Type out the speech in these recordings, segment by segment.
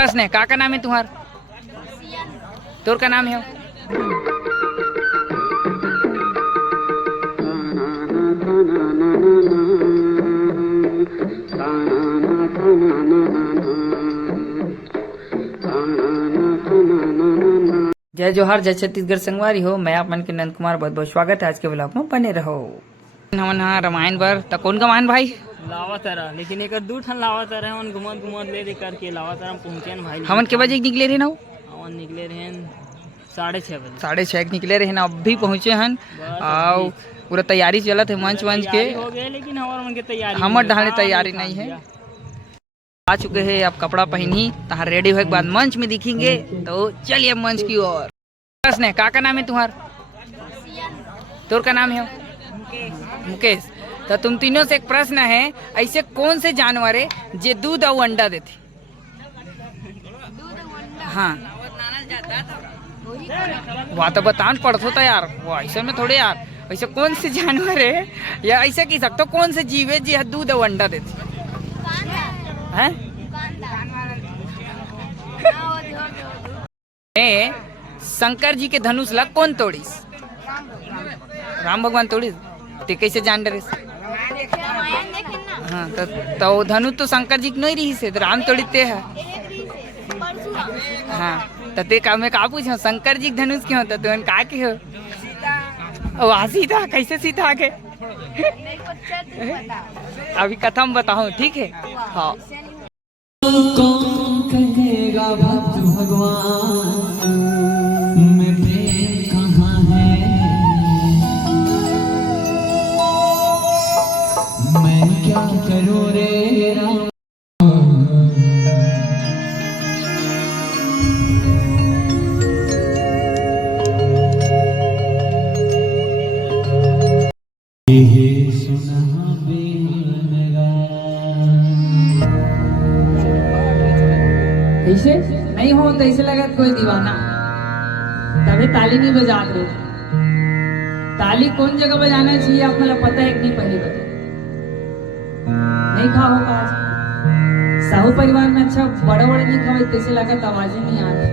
प्रश्न है का नाम है तुम्हार? तोर का नाम है? जय जोहार, जय छत्तीसगढ़ संगवारी हो। मैं आप मन के नंद कुमार, बहुत बहुत स्वागत है आज के ब्लॉग में। बने रहो। हमन हाँ रामायण बर त कौन रामायण भाई लावत रहा, लेकिन एक दू ठन लावत रहे हमन घुमत घुमत ले करके लावत रहा पहुंचे भाई। हमन के बजे निकले रहे ना? हमन निकले रहे 6:30 बजे। 6:30 निकले रहे ना, अब भी पहुंचे हन। आओ पूरा तैयारी चलत है मंच वंच के हो गए, लेकिन हमार मन के तैयारी हमर ढाले तैयारी नहीं है। आ चुके हैं, अब कपड़ा पहनी तहार रेडी होने के बाद मंच में दिखेंगे। तो चलिए मंच की ओर। प्रश्न है का नाम है तुम्हार? तोर का नाम है? मुकेश। तो तुम तीनों से एक प्रश्न है, ऐसे कौन से जानवर है जे दूध और अंडा देते? हाँ वहाँ तो बतान पड़ता था यार, वो ऐसे में थोड़े यार। ऐसे कौन से जानवर है या ऐसे कह सकते हो कौन से जीव है जो दूध और अंडा देते हैं? शंकर जी के धनुष ला कौन तोड़ीस? राम भगवान तोड़ीस। ते कैसे जान डरे? हाँ तो धनुष तो शंकर जी की नहीं रही से, तो राम तोड़ते है। हाँ तो ते का मैं का पूछूं, शंकर जी के धनुष क्यों होता? तुम का के हो? वाह सीता, कैसे सीता आगे? अभी कथा में बताऊं, ठीक है? हाँ। कौन कहेगा भक्त भगवान में प्रेम कहाँ है? मैं क्या करूं रे राम? ऐसे नहीं हो तो ऐसे लगा कोई दीवाना, तभी ताली नहीं बजा रहे। ताली कौन जगह बजाना चाहिए आप मतलब पता है कि नहीं? पहले बता नहीं खा होगा आज साहू परिवार में। अच्छा बड़ा बड़े नहीं खाओ, तैसे लगा तो आवाजें नहीं आती।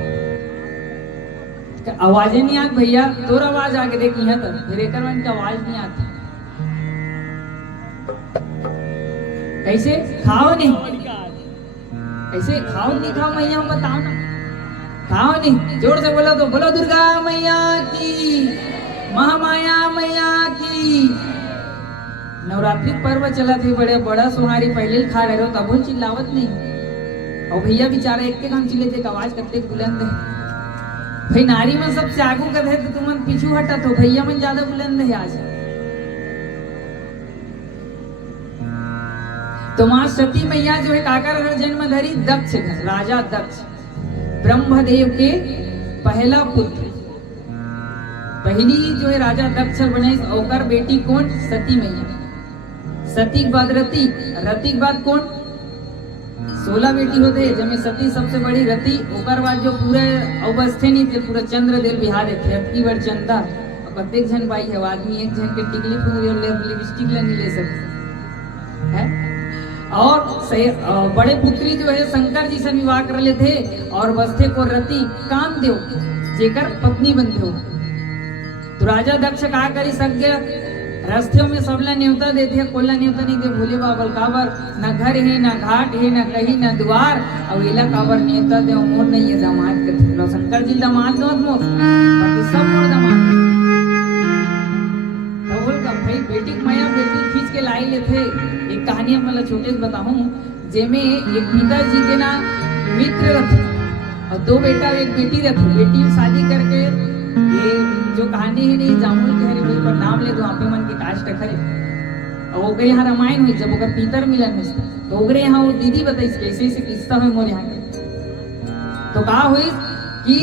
आवाजें नहीं आती भैया, तोर आवाज आके देख यहाँ तक, फिर एक की आवाज नहीं आती। कैसे खाओ नहीं? ऐसे खाओ नहीं खाओ मैया बताओ ना। खाओ नहीं, जोर से बोलो तो बोलो दुर्गा मैया की, महामाया मैया की। नवरात्रि पर्व चला थे, बड़े बड़ा सोनारी पहले खा रहे हो तब चिल्लावत नहीं। और भैया बेचारा एक के काम चिल्ले थे, आवाज करते बुलंद है भाई। नारी में सबसे आगू कर तो तुम पीछू हटा, तो भैया में ज्यादा बुलंद है आज। तो माँ सती मैया जो है काकर जन्म धरी दक्ष, राजा दक्ष ब्रह्मदेव के पहला पुत्र। पहली जो है राजा दक्ष बने, ओकर बेटी कौन? सती मैया। सती के बाद रति, रति के बाद कौन? 16 बेटी होते, जिसमें सती सबसे बड़ी, रति। ओकर बाद जो पूरे अवस्थे नहीं थे, पूरा चंद्र देव बिहार थे, अबकी बार चंदा। प्रत्येक जन बाई है, आदमी एक जन के टिकली लिपस्टिक नहीं ले सकते है। और बड़े पुत्री जो है शंकर जी से विवाह कर ले थे, और बस्ते को रति कामदेव जेकर पत्नी बनते हो। तो राजा दक्ष का करी सज्ञ रस्तियों में सबला न्योता देते, कोला न्योता नहीं दे। भोले बाबल काबर न घर है न घाट है न कहीं न द्वार, और इला काबर न्योता दे मोर नहीं है दामाद के। शंकर जी दामाद दो मोर, बाकी सब मोर दामाद। तो बोल का भाई बेटी माया बेटी खींच के लाई ले थे। एक कहानी मैं छोटे से बताऊं, जेमे एक पिताजी के ना मित्र रथे और 2 बेटा एक बेटी रथी। बेटी शादी करके, ये जो कहानी है नहीं जामुल के हरे पर नाम ले दो आप मन की कास्ट करे। और ओकरे यहाँ रामायण हुई, जब ओकर पितर मिलन है तो ओकरे यहाँ वो दीदी बताई कैसे से किस्सा है मोर यहाँ के। तो कहा हुई कि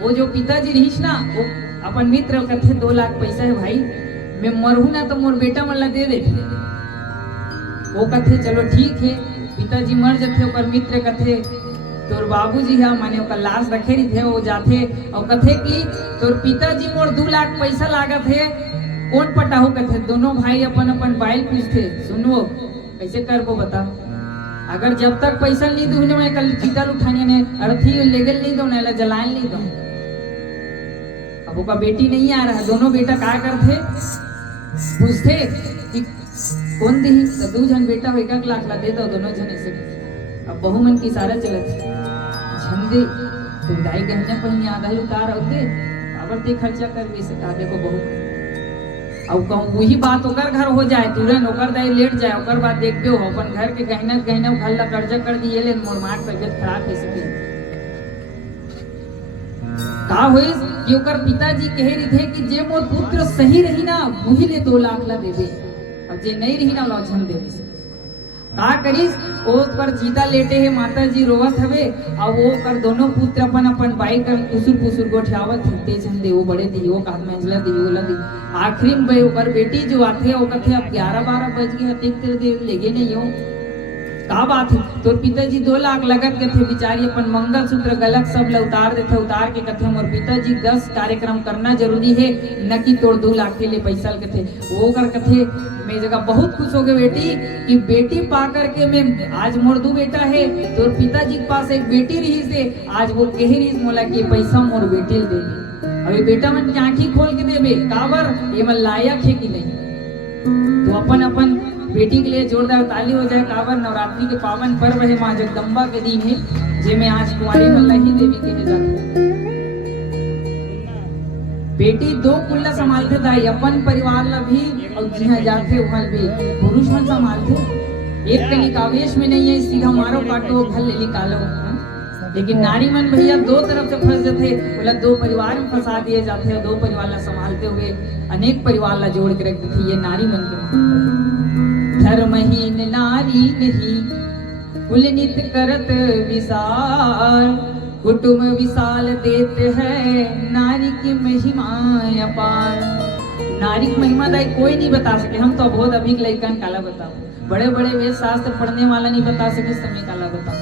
वो जो पिताजी रहीस ना, वो अपन मित्र कथे 2 लाख पैसा है भाई, मैं मरहू ना तो मोर बेटा मन ला दे दे। वो कथे चलो ठीक है। पिताजी मर जाते, ओकर मित्र कथे तोर बाबूजी है माने ओकर लाश रखे रही थे, वो जाते और कथे कि तोर पिताजी मोर 2 लाख पैसा लागत है, कौन पटाहू कथे। दोनों भाई अपन अपन बाइल पूछते, सुनवो कैसे करबो बता। अगर जब तक पैसा नहीं दूँ मैं कल चीतल उठाने ने अर्थी लेगल नहीं दो ना जलाएं नहीं दो। अब वो का बेटी नहीं आ रहा, दोनों बेटा क्या करते पूछते कि कौन दी तो दू जन बेटा हो 1 लाख ला दे दो दोनों जन ऐसे। अब बहु मन की सारा चलत झंडे तो दाई गहने पहिनी आधा उतार होते अब ते खर्चा कर भी से का देखो बहु अब कहूँ वही बात ओकर घर हो जाए तुरंत ओकर दाई लेट जाए ओकर बाद देखते हो अपन घर के गहना गहना घर ला कर्जा कर दिए ले मोर मार तबियत खराब हो सके का होई कि ओकर पिताजी कहे रही थे कि जे मोर पुत्र सही रही ना वही ले 2 लाख ला दे दे अब जे नहीं रही ना लौझन दे का करिस ओस पर चीता लेटे है माता जी रोवत हवे और वो कर दोनों पुत्र अपन अपन बाई कर पुसुर पुसुर गोठियावत हते झंडे वो बड़े दियो का मंजला दियो ला दी आखिरी में ओकर बेटी जो आथे ओ कथे अब 11-12 बज गए हते तेरे दे लेगे नहीं हो का बात है तोर पिताजी 2 लाख लगत के थे बिचारी अपन मंगलसूत्र गलत सब ला उतार देथे उतार के कथे मोर पिताजी 10 कार्यक्रम करना जरूरी है न कि तोड़ 2 लाख के लिए पैसा के थे वो कर कथे मैं जगह बहुत खुश हो गए बेटी कि बेटी पा करके मैं आज मोर 2 बेटा है तोर पिताजी के पास एक बेटी रही से आज वो कह रही मोला कि पैसा मोर बेटी दे अभी बेटा मन की आंखी खोल के देबे काबर ये मन लायक है कि नहीं तो अपन अपन बेटी के लिए जोरदार ताली हो जाए काबर नवरात्रि के पावन पर्व है माँ जगदम्बा के दिन है जे में आज कुंवारी मल्लाही देवी कहे जाते बेटी 2 कुल्ला संभालते दाई अपन परिवार ला भी और जिहाँ जाते वहाँ भी पुरुष मन संभालते एक कनिक आवेश में नहीं है सीधा मारो काटो घर ले निकालो लेकिन नारी मन भैया 2 तरफ से फंस जाते बोला 2 परिवार में फंसा दिए जाते हैं 2 परिवार ला संभालते हुए अनेक परिवार ला जोड़ के रखते थे ये नारी मन के धर्महीन नारी नहीं कुल नित करत विसार कुटुंब विशाल देते हैं नारी की महिमा अपार। नारी की महिमा दाई कोई नहीं बता सके हम तो बहुत अभी लैकन काला बताओ बड़े बड़े वेद शास्त्र पढ़ने वाला नहीं बता सके समय काला बताओ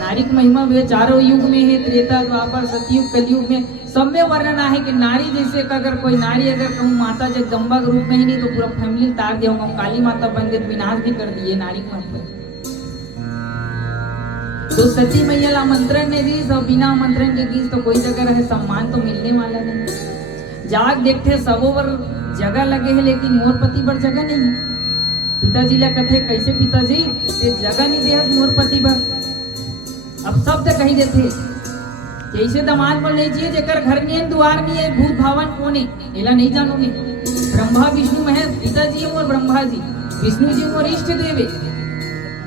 नारी की महिमा वे चारों युग में है त्रेता द्वापर सतयुग कलयुग में सब में वर्णन है कि नारी जैसे अगर कोई नारी अगर कहूँ माता जगदम्बा के रूप में ही नहीं तो पूरा फैमिली तार दिया काली माता बन गए विनाश भी कर दिए नारी को तो सती मैया ला आमंत्रण ने दी सब बिना आमंत्रण के दी तो कोई जगह रहे सम्मान तो मिलने वाला नहीं जाग देखते सबोवर जगह लगे है लेकिन मोर पति पर जगह नहीं है पिताजी ला कथे कैसे पिताजी जगह नहीं दे मोर पति पर अब शब्द कही देते जैसे दामाद बोल नहीं चाहिए जेकर घर में द्वार में है भूत भावन कोने एला नहीं जानोगे ब्रह्मा विष्णु महेश पिताजी और ब्रह्मा जी विष्णु जी और इष्ट देवे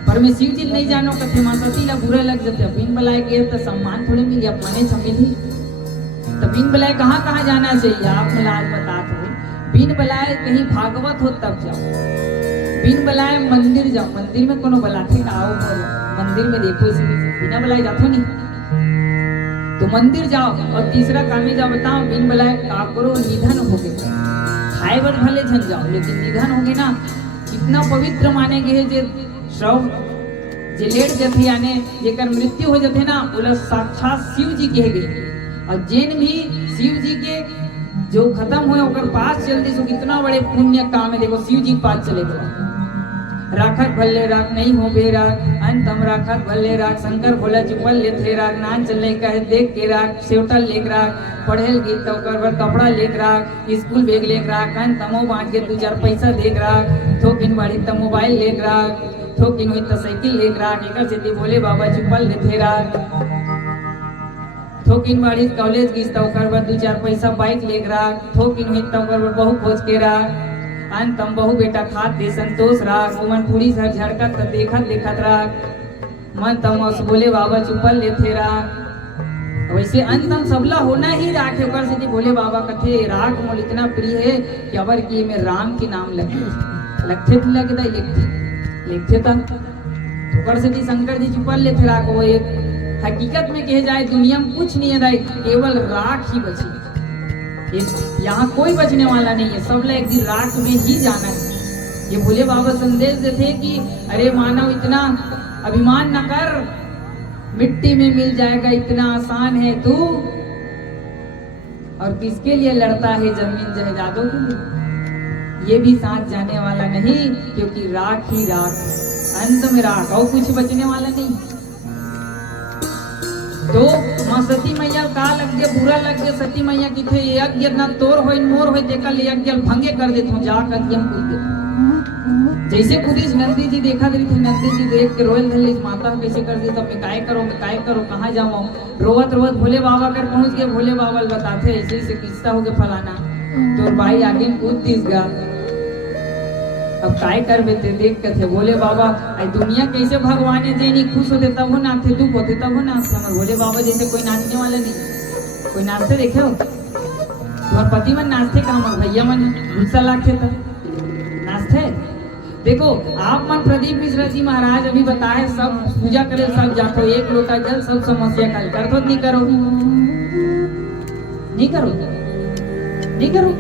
पर मैं शिव जी नहीं जानो कथे मां सती ला बुरा लग जाते बिन बुलाए गए तो सम्मान थोड़े मिले अपने छपे थी तो बिन बुलाए कहाँ जाना चाहिए आप मला आज बता दो बिन बुलाए कहीं भागवत हो तब जाओ बिन बुलाए मंदिर जाओ मंदिर में कोनो बुलाते आओ मंदिर में देखो इसी बिना बुलाए जाते नहीं तो मंदिर जाओ और तीसरा काम जाओ बताओ बिन बुलाए काकरो निधन हो गए खाए बर भले झन जाओ लेकिन निधन हो गए ना इतना पवित्र माने गए जे शव जे लेट जाते यानी जेकर मृत्यु हो जाते ना बोला साक्षात शिव जी कहे गए और जिन भी शिव जी के जो खत्म हुए ओकर पास चलते सो कितना बड़े पुण्य काम है देखो शिव जी पास चले गए राखत भल्ले राख नहीं हो बेराग अंतम राखत भल्ले राख शंकर भोला चुपल ले थे राग नान चलने का है देख के राग सेवटल लेक राग पढ़ेल गीत तो कर कपड़ा लेक राग स्कूल बैग लेक राग अन तमो बांट के 2-4 पैसा देख राग थोकिन बाड़ी त मोबाइल लेक राग थोकिन हुई त साइकिल लेक राग एकर से भोले बाबा चुपल ले थे राग थोकिन बाड़ी कॉलेज गीस तो कर 2-4 पैसा बाइक लेक राग थोकिन हुई तो कर बहु खोज के राग अंतम बहु बेटा खात दे संतोष राग मोमन पूरी सर झड़कत देखत देखत राग मन तम उस बोले बाबा चुपल ले थे राग वैसे अंतम सबला होना ही राग है ओकर से बोले बाबा कथे राग मोल इतना प्रिय है कि अबर की में राम के नाम लगते थे लगता लिखते था तो ओकर से शंकर जी चुपल ले थे राग वो एक हकीकत में कहे जाए दुनिया में कुछ नहीं है केवल राख ही बची यहाँ कोई बचने वाला नहीं है सब एक दिन राख में ही जाना है ये भोले बाबा संदेश देते कि अरे मानव इतना अभिमान न कर मिट्टी में मिल जाएगा इतना आसान है तू और किसके लिए लड़ता है जमीन जायदादों के लिए ये भी साथ जाने वाला नहीं क्योंकि राख ही राख अंत में राख और कुछ बचने वाला नहीं। तो मां सती मैया का लग गया, बुरा लग गया सती मैया की थे यज्ञ ना तोर होई मोर होई देखा ले यज्ञ भंगे कर देत हूं जा कर यज्ञ कूद दे। जैसे खुदिस नंदी जी देखा रही थी, नंदी जी देख के रोयल धल्ली माता कैसे कर दी, तब मैं काय करो कहाँ जाऊँ, रोवत रोवत भोले बाबा कर पहुंच गए। भोले बाबा बताते ऐसे ऐसे किस्सा हो गया फलाना, तो भाई आगे कूद दिस गा। अब काय कर बेते देख के थे भोले बाबा आई दुनिया कैसे भगवान जे नहीं खुश होते तब वो नाचते, दुख होते तब वो नाचते। हमारे भोले बाबा जैसे कोई नाचने वाला नहीं, कोई नाचते देखे हो तुम्हारे पति मन नाचते का, हमारे भैया मन गुस्सा लागते तब नाचते। देखो आप मन प्रदीप मिश्रा जी महाराज अभी बताए सब पूजा करे सब जातो, एक लोटा जल सब समस्या का कर तो नहीं करो, नहीं करो, नहीं करो।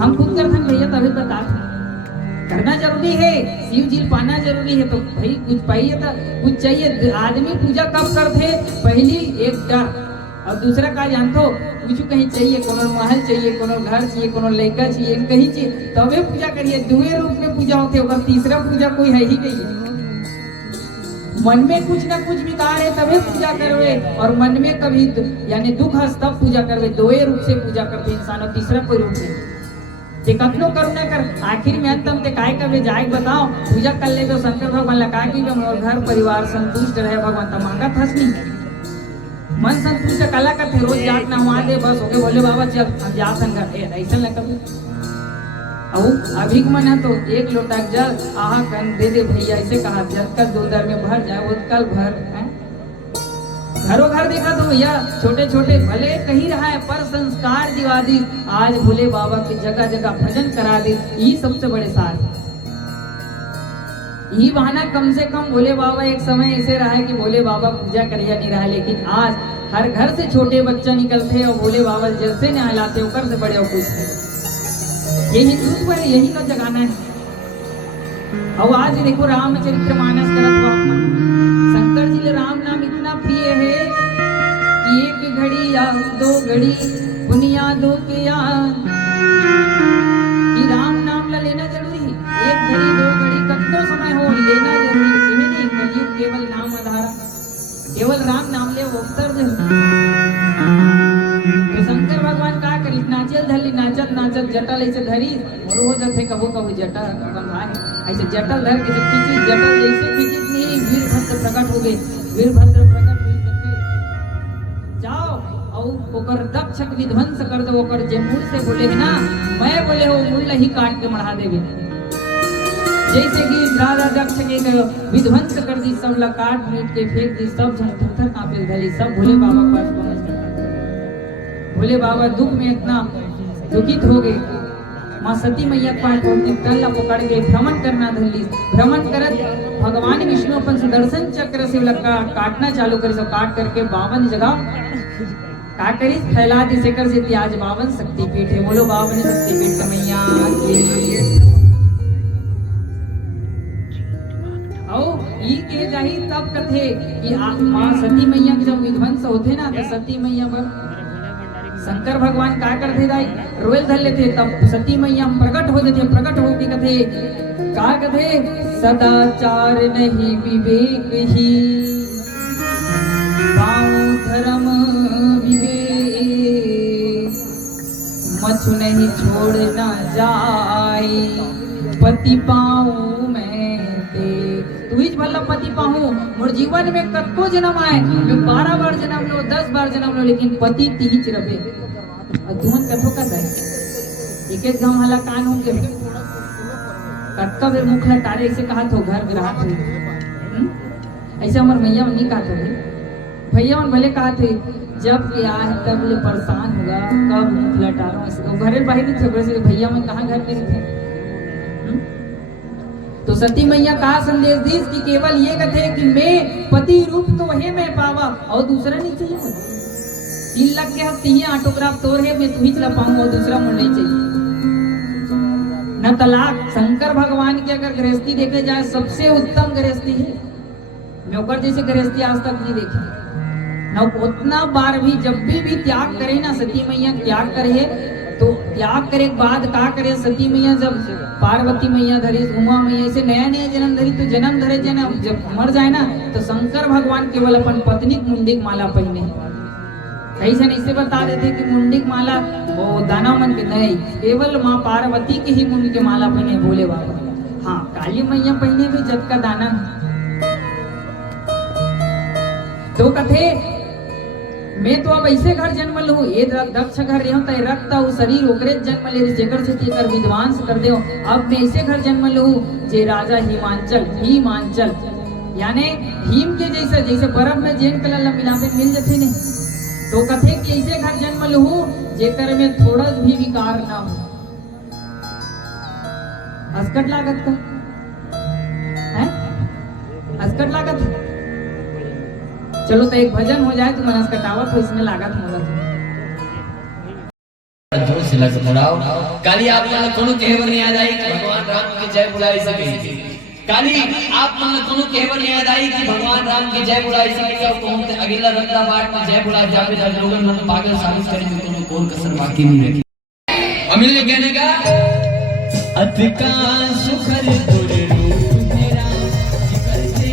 हम खुद करते भैया तभी बताते करना जरूरी है, शिव जी पाना जरूरी है। तो भाई कुछ पाइए तो कुछ चाहिए। आदमी पूजा कब करते, पहली एक डर और दूसरा का जानते हो कुछ कहीं चाहिए, कोनो महल चाहिए, कोनो घर चाहिए, कोनो लड़का चाहिए, कहीं चाहिए तबे पूजा करिए। दुए रूप में पूजा होते होगा, तीसरा पूजा कोई है ही नहीं। मन में कुछ ना कुछ विकार है तबे पूजा करवे, और मन में कभी यानी दुख है तब पूजा करवे। दोए रूप से पूजा करते इंसान, और तीसरा कोई रूप नहीं। ते कतनो करुणा कर आखिर में अंतम ते काय करवे जाए बताओ, पूजा कर ले तो शंकर भगवान लगा की और घर परिवार संतुष्ट रहे भगवान तो मांगा थस नहीं। मन संतुष्ट कला का थे रोज जात ना हुआ दे बस होके बोले बाबा चल हम जा संग ऐसा न कभी। अब अभिक मन है तो एक लोटा जल आहा कन दे दे भैया, ऐसे कहा जब कल 2 दर में भर जाए वो कल भर है। घरों घर देखा तो भैया छोटे छोटे भले कहीं रहा है पर संस्कार दिवा दी, आज भोले बाबा की जगह जगह भजन करा दे, ये सबसे बड़े सार। यही बहाना कम से कम भोले बाबा एक समय ऐसे रहा है कि भोले बाबा पूजा करिया नहीं रहा, लेकिन आज हर घर से छोटे बच्चा निकलते हैं और भोले बाबा जैसे न हिलाते होकर से बड़े और खुश थे। ये हिंदुत्व है, यही का जगाना है। और आज देखो रामचरित्र मानस करत हुआ शंकर जी ले राम नाम इतना प्रिय है कि एक घड़ी या 2 घड़ी बुनियादों के याद कि राम नाम ला लेना जरूरी है। 1 घड़ी 2 घड़ी कब समय हो लेना जरूरी है, नहीं कलयुग केवल नाम आधार, केवल राम नाम ले अवसर दे। तो शंकर भगवान का करी नाचल धली नाचत नाचत जटल ऐसे धरी और हो जाते कबो कबो जटल बंधाए ऐसे जटल धर के खींची, जटल जैसे खींची नहीं वीरभद्र प्रकट हो गए, वीरभद्र प्रकट हुई जाओ और ओकर दक्षक विध्वंस कर दो। ओकर जे मूल से बोले है ना मैं बोले हो मूल ही काट के मढ़ा देवे, जैसे कि राजा दक्ष के विध्वंस कर दी, सब ला काट मीट के फेंक दी, सब जन पत्थर कांपे धरी, सब भोले बाबा पास पहुंच गए। भोले बाबा दुख में इतना दुखित हो गए, मां सती मैया पास पहुंचने तल्ला पकड़ के भ्रमण करना धरली। भ्रमण करत भगवान विष्णु अपन सुदर्शन चक्र से लगा काटना चालू करे, सब काट करके 52 जगह का करी फैला दी सेकर से त्याज 52 शक्तिपीठ है। बोलो 52 शक्तिपीठ मैया की। ई के जाही तब कथे कि मां सती मैया के जब विध्वंस होते ना तो सती मैया पर शंकर भगवान का करते दाई रोयल धर लेते, तब सती मैया प्रकट हो जाते, प्रकट हो के कथे का कथे सदाचार नहीं विवेक ही पाऊं धर्म विवेक मछु नहीं छोड़ना जाए पति पाऊं मैं ते तू ही भला पति पाऊं। मोर जीवन में कतको जन्म आए, मैं 12 बार जन्म लो 10 बार जन्म लो, लेकिन पति तीच रहे और तुमन कथो का दाई एक एक गांव हला कान होंगे कटका बेर मुख लटारे ऐसे कहा तो घर में रहा थे। ऐसे हमारे मैया नहीं कहा थे, भैया मन भले कहा थे जब के आए तब ले परेशान होगा कब मुख लटारो, इसको घरे बाहर नहीं थे भैया मन कहाँ घर में थे। तो सती मैया का संदेश दी कि केवल ये कथे कि मैं पति रूप तो वही मैं पावा और दूसरा नहीं चाहिए मुझे। 3 लाख के हफ्ते ही ऑटोग्राफ तोड़ है मैं तू ही चला पाऊंगा और दूसरा मुझे नहीं चाहिए। न तलाक शंकर भगवान की अगर गृहस्थी देखे जाए सबसे उत्तम गृहस्थी है, मैं ऊपर जैसे गृहस्थी आज तक नहीं देखी न। उतना बार भी जब भी त्याग करे ना सती मैया त्याग करे तो त्याग करे के बाद का करे सती मैया जब पार्वती मैया धरी उमा मैया ऐसे नया नया जन्म धरी तो जन्म धरे जन्म जब मर जाए ना तो शंकर भगवान केवल अपन पत्नी मुंडिक माला पहने ऐसे ऐसे बता देते कि मुंडिक माला वो दाना मन के नहीं केवल माँ पार्वती के ही मुंड के माला पहने भोले बाबा। हाँ काली मैया पहने भी जग का दाना तो कथे मैं तो अब ऐसे घर जन्म लू ये दक्ष घर रहे तो रक्त शरीर ओकरे जन्म ले जेकर से तेकर विद्वांस कर दे। अब मैं ऐसे घर जन्म लू जे राजा हिमांचल यानी हिम के जैसे जैसे बर्फ में जेन कलर मिलावे मिल जाते ने तो कथे कि ऐसे घर जन्म लू जेकर में थोड़ा भी विकार ना हो। अस्कट लागत का है अस्कट लागत चलो तो एक भजन हो जाए तो मनस कटावत हो इसमें लागत होगा जोर से लग मुड़ाओ काली आप मन कोनो कहवर नहीं याद आई कि भगवान राम की जय बुलाई सके काली आप मन कोनो कहवर नहीं याद आई कि भगवान राम की जय बुलाई सके और कौन अगला रत्ता बाट में जय बुला जावे तो लोगन मन पागल साबित करे जो कोनो कौन कसर बाकी नहीं रखी। अमिल ने कहने का अतिका सुखर तुर रूप मेरा जिकर से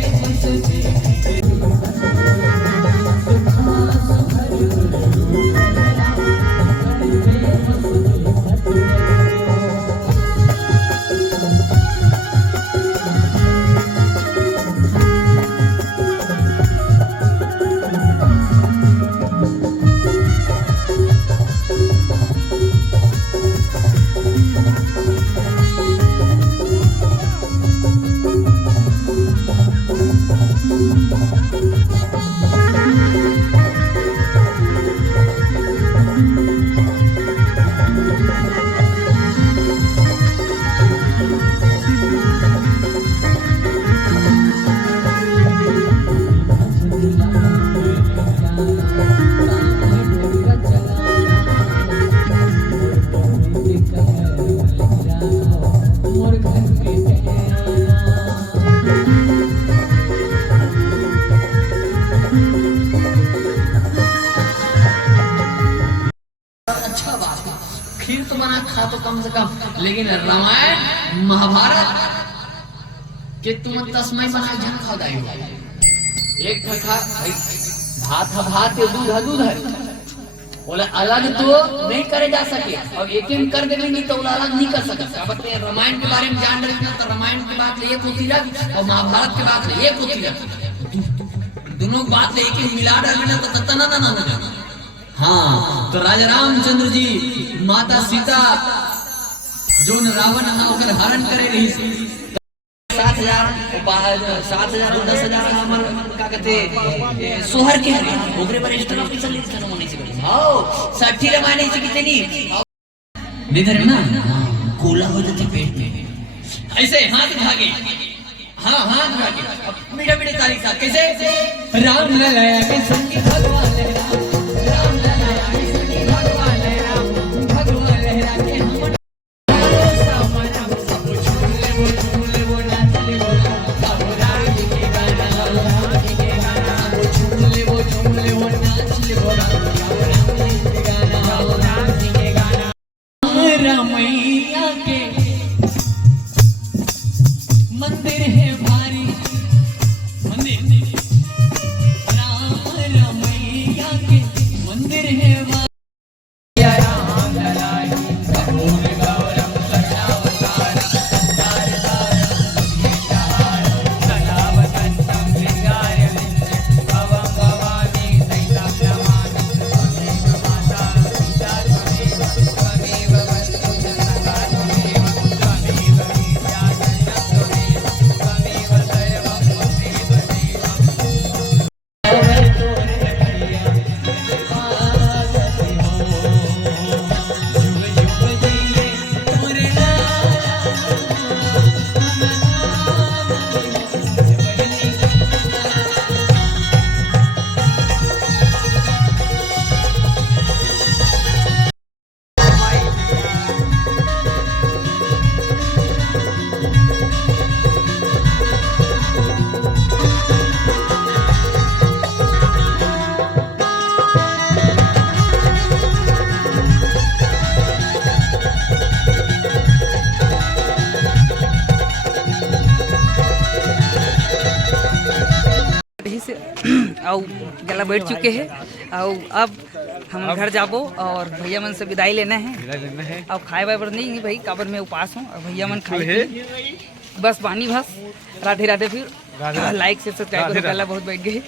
बसते खीर तो बना खा तो कम से कम लेकिन रामायण महाभारत के तुम तस्मै बना जन खा दाई एक खा भात है भात है दूध है दूध है बोले अलग तो नहीं करे जा सके और एक कर देंगे नहीं तो अलग नहीं कर सकते। अब रामायण के बारे में जान रहे तो रामायण की बात एक होती रख और महाभारत की बात एक होती रख दोनों बात एक ही मिला डालना तो तना ना ना। हाँ तो राजा रामचंद्र जी माता सीता जो रावण होकर हरण करे रही 7,000 10,000 हमर का कहते सोहर के हरे ओकरे पर एक्स्ट्रा पैसा ले चलो मने से हां 60 रमाने से कितनी निधर ना कोला हो जाती पेट में ऐसे हाथ भागे हाँ हाथ भागे मीठा मीठा ताली साथ कैसे राम ललाया के संगी भगवान राम ललाया के संगी भगवान लहरा के हम रामैया के मंदिर है भारी मंदिर रामैया के मंदिर है भारी और गला बैठ चुके हैं और अब हम घर जाबो और भैया मन से विदाई लेना है और खाए वाए बर नहीं भाई काबर में उपास हूँ और भैया मन खाए बस पानी बस राधे राधे फिर लाइक से सब्सक्राइब करो, गला बहुत बैठ गए।